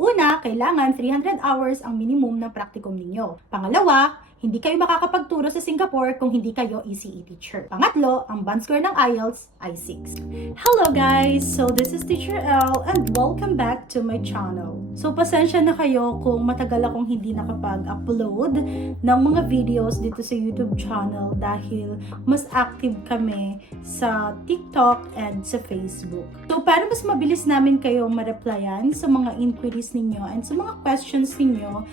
Una, kailangan 300 hours ang minimum ng practicum ninyo. Pangalawa, hindi kayo makakapagturo sa Singapore kung hindi kayo ECE teacher. Pangatlo, ang band score ng IELTS ay 6. Hello guys! So this is Teacher L and welcome back to my channel. So pasensya na kayo kung matagal akong hindi nakapag-upload ng mga videos dito sa YouTube channel dahil mas active kami sa TikTok and sa Facebook. So para mas mabilis namin kayo ma-replyan sa mga inquiries ninyo and sa mga questions ninyo,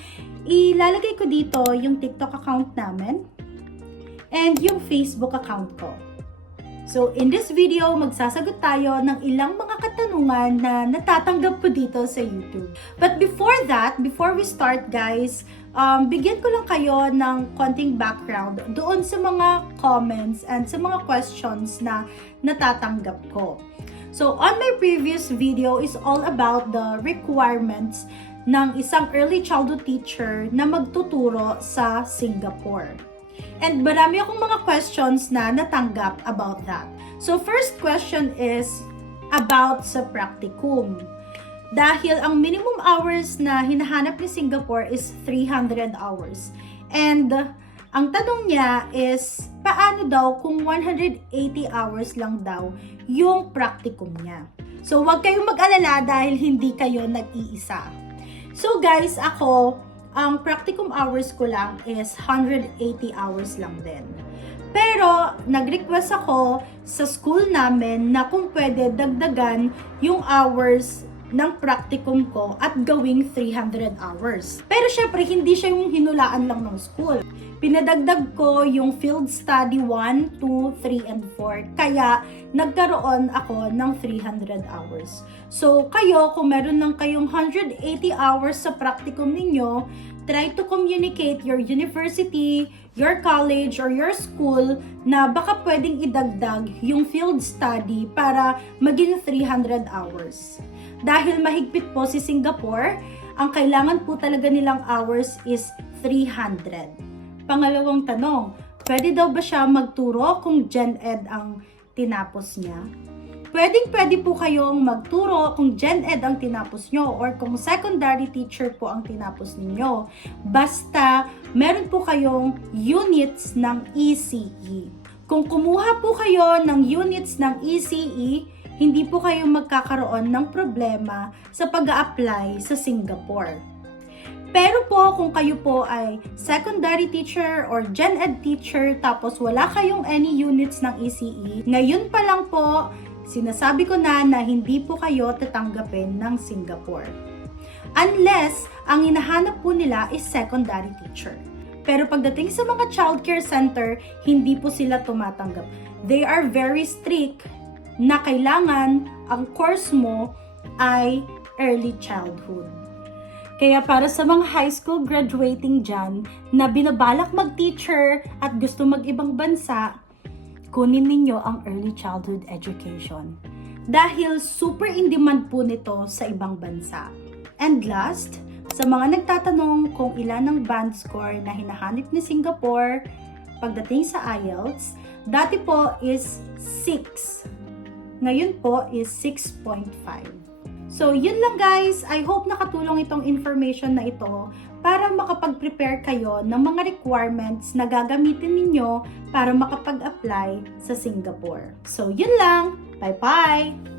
ilalagay ko dito yung TikTok account namin and yung Facebook account ko. So, in this video, magsasagot tayo ng ilang mga katanungan na natatanggap ko dito sa YouTube. But before that, before we start guys, bigyan ko lang kayo ng konting background doon sa mga comments and sa mga questions na natatanggap ko. So, on my previous video is all about the requirements ng isang early childhood teacher na magtuturo sa Singapore. And marami akong mga questions na natanggap about that. So first question is about sa practicum. Dahil ang minimum hours na hinahanap ni Singapore is 300 hours. And ang tanong niya is, paano daw kung 180 hours lang daw yung practicum niya? So wag kayong mag-alala dahil hindi kayo nag-iisa. So guys, ako, ang practicum hours ko lang is 180 hours lang din. Pero, nag-request ako sa school namin na kung pwede dagdagan yung hours ng practicum ko at gawing 300 hours. Pero syempre, hindi siya yung hinulaan lang ng school. Pinadagdag ko yung field study 1, 2, 3, and 4. Kaya, nagkaroon ako ng 300 hours. So, kayo, kung meron lang kayong 180 hours sa practicum ninyo, try to communicate your university, your college, or your school na baka pwedeng idagdag yung field study para maging 300 hours. Dahil mahigpit po si Singapore, ang kailangan po talaga nilang hours is 300. Pangalawang tanong, pwede daw ba siya magturo kung Gen Ed ang tinapos niya? Pwede po kayong magturo kung Gen Ed ang tinapos nyo or kung secondary teacher po ang tinapos ninyo. Basta meron po kayong units ng ECE. Kung kumuha po kayo ng units ng ECE, hindi po kayo magkakaroon ng problema sa pag-a-apply sa Singapore. Pero po, kung kayo po ay secondary teacher or Gen Ed teacher tapos wala kayong any units ng ECE, ngayon pa lang po, sinasabi ko na hindi po kayo tatanggapin ng Singapore. Unless, ang hinahanap po nila is secondary teacher. Pero pagdating sa mga childcare center, hindi po sila tumatanggap. They are very strict na kailangan ang course mo ay early childhood. Kaya para sa mga high school graduating dyan na binabalak mag-teacher at gusto mag-ibang bansa, kunin ninyo ang early childhood education. Dahil super in demand po nito sa ibang bansa. And last, sa mga nagtatanong kung ilan ang band score na hinahanap ni Singapore pagdating sa IELTS, dati po is 6. Ngayon po is 6.5. So, yun lang guys. I hope nakatulong itong information na ito para makapag-prepare kayo ng mga requirements na gagamitin ninyo para makapag-apply sa Singapore. So, yun lang. Bye-bye!